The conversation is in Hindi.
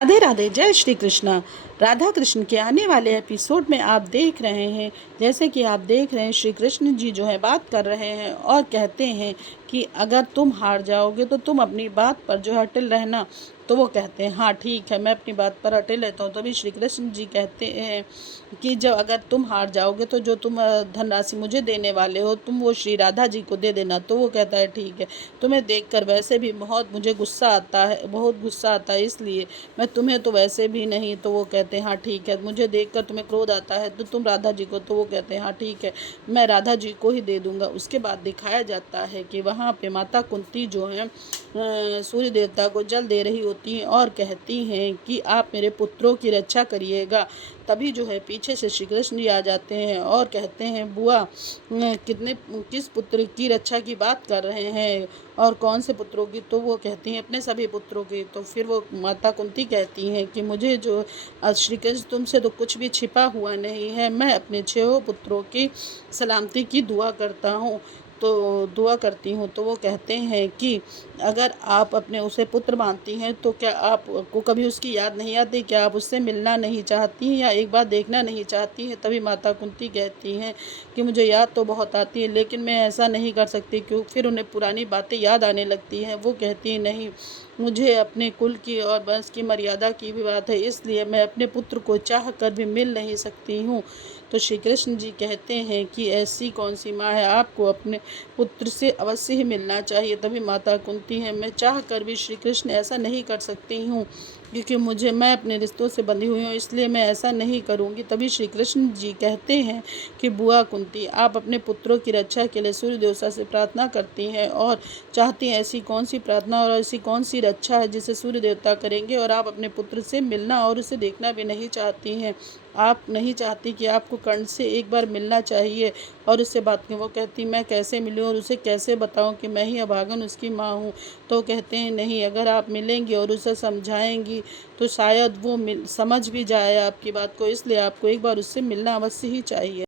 राधे राधे, जय श्री कृष्णा। राधा कृष्ण के आने वाले एपिसोड में आप देख रहे हैं, जैसे कि आप देख रहे हैं श्री कृष्ण जी जो है बात कर रहे हैं और कहते हैं कि अगर तुम हार जाओगे तो तुम अपनी बात पर जो है अटल रहना। तो वो कहते हैं हाँ ठीक है, मैं अपनी बात पर अटल रहता हूँ। तभी श्री कृष्ण जी कहते हैं कि जब अगर तुम हार जाओगे तो जो तुम धनराशि मुझे देने वाले हो तुम वो श्री राधा जी को दे देना। तो वो कहता है ठीक है, तुम्हें देखकर वैसे भी बहुत मुझे गुस्सा आता है, बहुत गुस्सा आता है, इसलिए मैं तुम्हें तो वैसे भी नहीं। तो वो कहते हैं हाँ ठीक है, मुझे देखकर तुम्हें क्रोध आता है तो तुम राधा जी को। तो वो कहते हैं हाँ ठीक है, मैं राधा जी को ही दे दूंगा। उसके बाद दिखाया जाता है कि वहाँ पे माता कुंती जो है सूर्य देवता को जल दे रही होती हैं और कहती हैं कि आप मेरे पुत्रों की रक्षा करिएगा। तभी जो है पीछे से श्री कृष्ण जी आ जाते हैं और कहते हैं बुआ किस पुत्र की रक्षा की बात कर रहे हैं और कौन से पुत्रों की। तो वो कहती हैं अपने सभी पुत्रों की। तो फिर वो माता कुंती कहती हैं कि मुझे जो श्री कृष्ण तुमसे तो कुछ भी छिपा हुआ नहीं है, मैं अपने 6 पुत्रों की सलामती की दुआ करता हूँ, तो दुआ करती हूँ। तो वो कहते हैं कि अगर आप अपने उसे पुत्र मानती हैं तो क्या आपको कभी उसकी याद नहीं आती, क्या आप उससे मिलना नहीं चाहती हैं या एक बार देखना नहीं चाहती हैं। तभी माता कुंती कहती हैं कि मुझे याद तो बहुत आती है लेकिन मैं ऐसा नहीं कर सकती, क्यों। फिर उन्हें पुरानी बातें याद आने लगती हैं। वो कहती हैं नहीं, मुझे अपने कुल की और वंश की मर्यादा की भी बात है, इसलिए मैं अपने पुत्र को चाह कर भी मिल नहीं सकती हूँ। तो श्री कृष्ण जी कहते हैं कि ऐसी कौन सी माँ है, आपको अपने पुत्र से अवश्य ही मिलना चाहिए। तभी माता कुंती है मैं चाह कर भी श्री कृष्ण ऐसा नहीं कर सकती हूँ, क्योंकि मैं अपने रिश्तों से बंधी हुई हूँ, इसलिए मैं ऐसा नहीं करूँगी। तभी श्री कृष्ण जी कहते हैं कि बुआ कुंती, आप अपने पुत्रों की रक्षा के लिए सूर्य देवता से प्रार्थना करती हैं और चाहती हैं ऐसी कौन सी प्रार्थना और ऐसी कौन सी रक्षा है जिसे सूर्य देवता करेंगे, और आप अपने पुत्र से मिलना और उसे देखना भी नहीं चाहती हैं। आप नहीं चाहती कि आपको कर्ण से एक बार मिलना चाहिए और उससे बात करें। वो कहती मैं कैसे मिलूं और उसे कैसे बताऊं कि मैं ही अभागन उसकी माँ हूँ। तो कहते हैं नहीं, अगर आप मिलेंगी और उसे समझाएंगी तो शायद वो समझ भी जाए आपकी बात को, इसलिए आपको एक बार उससे मिलना अवश्य ही चाहिए।